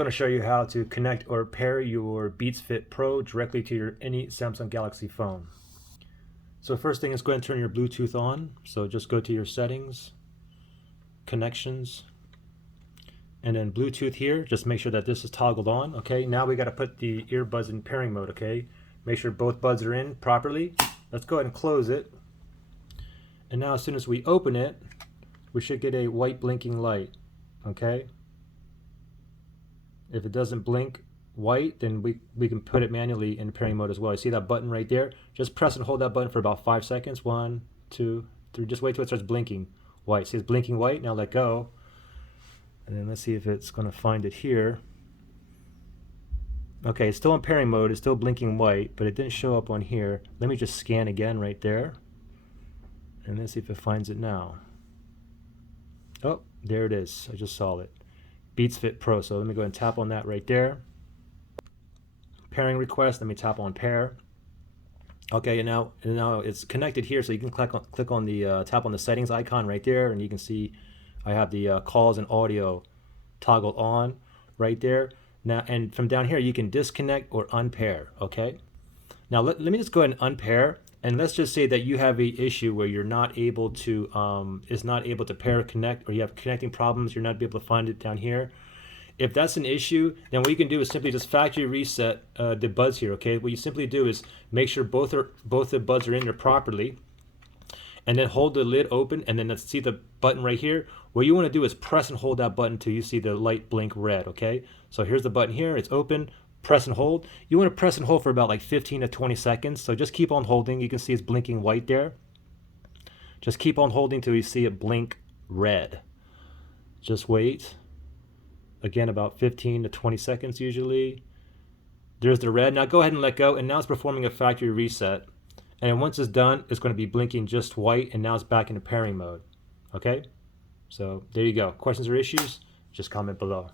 I'm going to show you how to connect or pair your Beats Fit Pro directly to any Samsung Galaxy phone. So first thing is go ahead and turn your Bluetooth on. So just go to your settings, connections, and then Bluetooth here. Just make sure that this is toggled on. Okay, now we got to put the earbuds in pairing mode. Okay, make sure both buds are in properly. Let's go ahead and close it. And now as soon as we open it, we should get a white blinking light. Okay. If it doesn't blink white, then we can put it manually in pairing mode as well. You see that button right there? Just press and hold that button for about 5 seconds. 1, 2, 3. Just wait till it starts blinking white. See, it's blinking white. Now let go. And then let's see if it's going to find it here. Okay, it's still in pairing mode. It's still blinking white, but it didn't show up on here. Let me just scan again right there. And let's see if it finds it now. Oh, there it is. I just saw it. Beats Fit Pro. So let me go ahead and tap on that right there. Pairing request. Let me tap on pair. Okay, and now it's connected here, so you can click on the tap on the settings icon right there, and you can see I have the calls and audio toggled on right there. Now, and from down here you can disconnect or unpair. Okay. Now let me just go ahead and unpair. And let's just say that you have a issue where you're not able to is not able to pair connect, or you have connecting problems, you're not able to find it down here. If that's an issue, then what you can do is simply just factory reset the buds here. Okay, what you simply do is make sure both the buds are in there properly, and then hold the lid open, and then let's see the button right here. What you want to do is press and hold that button until you see the light blink red. Okay, so here's the button here, it's open. Press and hold. You want to press and hold for about like 15 to 20 seconds. So just keep on holding. You can see it's blinking white there. Just keep on holding till you see it blink red. Just wait. Again, about 15 to 20 seconds usually. There's the red. Now go ahead and let go. And now it's performing a factory reset. And once it's done, it's going to be blinking just white. And now it's back into pairing mode. Okay? So there you go. Questions or issues? Just comment below.